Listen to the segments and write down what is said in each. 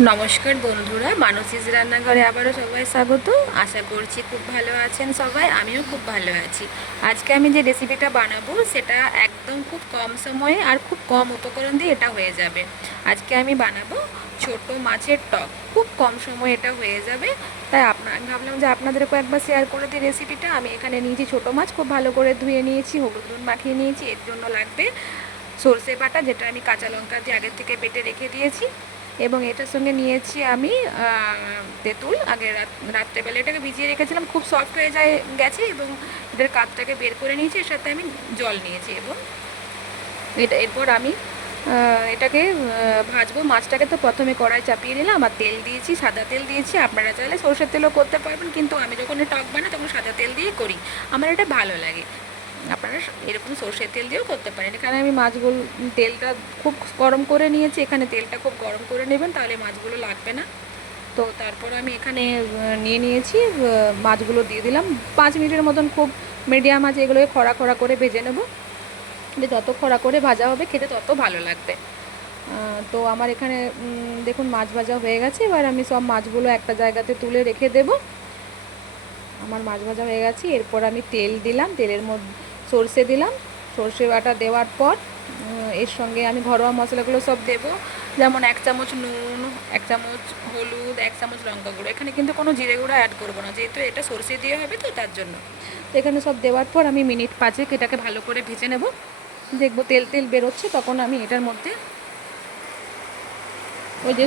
নমস্কার বন্ধুরা, মানসিস রান্নাঘরে আবারও সবাই স্বাগত। আশা করছি খুব ভালো আছেন সবাই, আমিও খুব ভালো আছি। আজকে আমি যে রেসিপিটা বানাবো সেটা একদম খুব কম সময়ে আর খুব কম উপকরণ দিয়ে এটা হয়ে যাবে। আজকে আমি বানাবো ছোট মাছের টক। খুব কম সময়ে এটা হয়ে যাবে, তাই ভাবলাম যে আপনাদেরকেও একবার শেয়ার করে দিই রেসিপিটা। আমি এখানে নিয়েছি ছোটো মাছ, খুব ভালো করে ধুয়ে নিয়েছি, হলুদ নুন মাখিয়ে নিয়েছি। এর জন্য লাগবে সর্ষে বাটা, যেটা আমি কাঁচা লঙ্কা দিয়ে আগের থেকে বেটে রেখে দিয়েছি, এবং এটার সঙ্গে নিয়েছি আমি তেঁতুল। আগে রাত্রেবেলা এটাকে ভিজিয়ে রেখেছিলাম, খুব সফট হয়ে গেছে, এবং এটার কাঠটাকে বের করে নিয়েছি। এর সাথে আমি জল নিয়েছি, এবং এরপর আমি এটাকে ভাজবো। মাছটাকে তো প্রথমে কড়াই চাপিয়ে নিলাম, আর তেল দিয়েছি, সাদা তেল দিয়েছি। আপনারা চাইলে সরষের তেলও করতে পারবেন, কিন্তু আমি যখন টক বানাই তখন সাদা তেল দিয়ে করি, আমার এটা ভালো লাগে। আপনারা এরকম সরষের তেল দিয়েও করতে পারেন। এখানে আমি মাছগুলো তেলটা খুব গরম করে নিয়েছি, এখানে তেলটা খুব গরম করে নেবেন, তাহলে মাছগুলো লাগবে না। তো তারপর আমি এখানে নিয়ে নিয়েছি, মাছগুলো দিয়ে দিলাম। 5 মিনিটের মতন খুব মিডিয়াম আছে, এগুলোকে খড়া খড়া করে ভেজে নেব। যত খড়া করে ভাজা হবে খেতে তত ভালো লাগবে। তো আমার এখানে দেখুন মাছ ভাজা হয়ে গেছে। এবার আমি সব মাছগুলো একটা জায়গাতে তুলে রেখে দেব। আমার মাছ ভাজা হয়ে গেছে। এরপর আমি তেল দিলাম, তেলের মধ্যে সর্ষে দিলাম। সর্ষে বাটা দেওয়ার পর এর সঙ্গে আমি ঘরোয়া মশলাগুলো সব দেবো, যেমন 1 চামচ নুন, 1 চামচ হলুদ, 1 চামচ লঙ্কা গুঁড়ো। এখানে কিন্তু কোনো জিরে গুঁড়ো অ্যাড করবো না, যেহেতু এটা সর্ষে দিয়ে হবে, তো তার জন্য। তো এখানে সব দেওয়ার পর আমি মিনিট 5 এটাকে ভালো করে ভেজে নেব। দেখবো তেল তেল বেরোচ্ছে, তখন আমি এটার মধ্যে ওই যে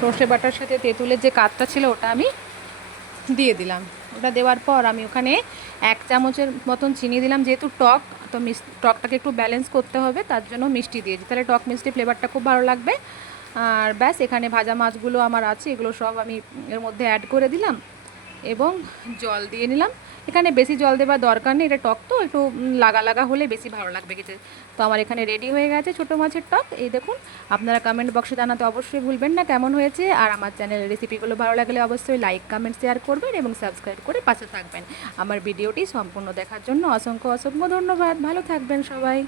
সর্ষে বাটার সাথে তেঁতুলের যে কাঠটা ছিল ওটা আমি দিয়ে দিলাম। ওটা দেওয়ার পর আমি ওখানে 1 চামচের মতন চিনি দিলাম, যেহেতু টক, তো টকটাকে একটু ব্যালেন্স করতে হবে, তার জন্য মিষ্টি দিয়েছি, তাহলে টক মিষ্টি ফ্লেভারটা খুব ভালো লাগবে। আর ব্যাস, এখানে ভাজা মাছগুলো আমার আছে, এগুলো সব আমি এর মধ্যে অ্যাড করে দিলাম, এবং জল দিয়ে নিলাম। এখানে বেশি জল দেওয়ার দরকার নেই, এটা টক তো একটু লাগা লাগা হলে বেশি ভালো লাগবে খেতে। তো আমার এখানে রেডি হয়ে গেছে ছোটো মাছের টক। এই দেখুন, আপনারা কমেন্ট বক্সে জানাতে অবশ্যই ভুলবেন না কেমন হয়েছে। আর আমার চ্যানেলের রেসিপিগুলো ভালো লাগলে অবশ্যই লাইক, কমেন্ট, শেয়ার করবেন, এবং সাবস্ক্রাইব করে পাশে থাকবেন। আমার ভিডিওটি সম্পূর্ণ দেখার জন্য অসংখ্য অসংখ্য ধন্যবাদ। ভালো থাকবেন সবাই।